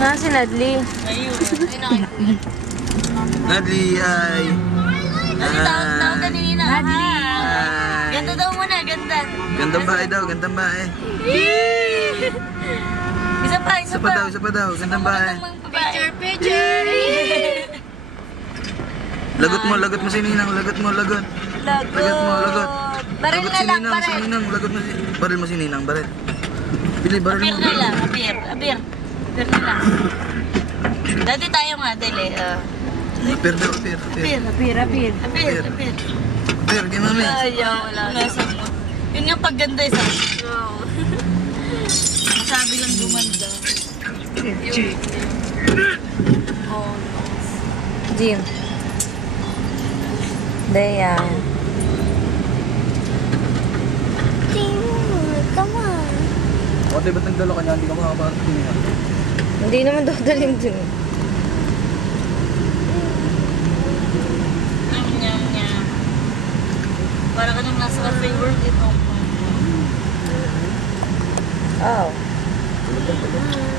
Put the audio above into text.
Na si Nadli. Ayun. Nadli, ay. Kasi tawag ka ni Nina. Nadli. Ay. Ganda daw muna, ganda. Gandang bahay daw, gandang bahay. Isa pa, isa pa. Isa pa daw, gandang bahay. Picture, picture. Lagot mo si Ninang, lagot mo. Lagot mo. Baril Lagot na si lang, Ninang, si baril. Ninang, baril mo si Ninang, baril. Pili, baril Apir mo. na lang, apir. Apir na lang. Dati tayo nga, dali. Apir daw, apir. Rapir. Apir. Apir, ginami. Ayaw, wala. Yun nga pagganda isa. Masabi lang gumanda. Oh, Jim. Dayan. come on. O, ba't nagdala ka niya? Hindi ka makakaparap din yan. Hindi naman daw dalhin dun. Nyam. Para ka nung nasa cafe work ito. Oh. Tulog ka.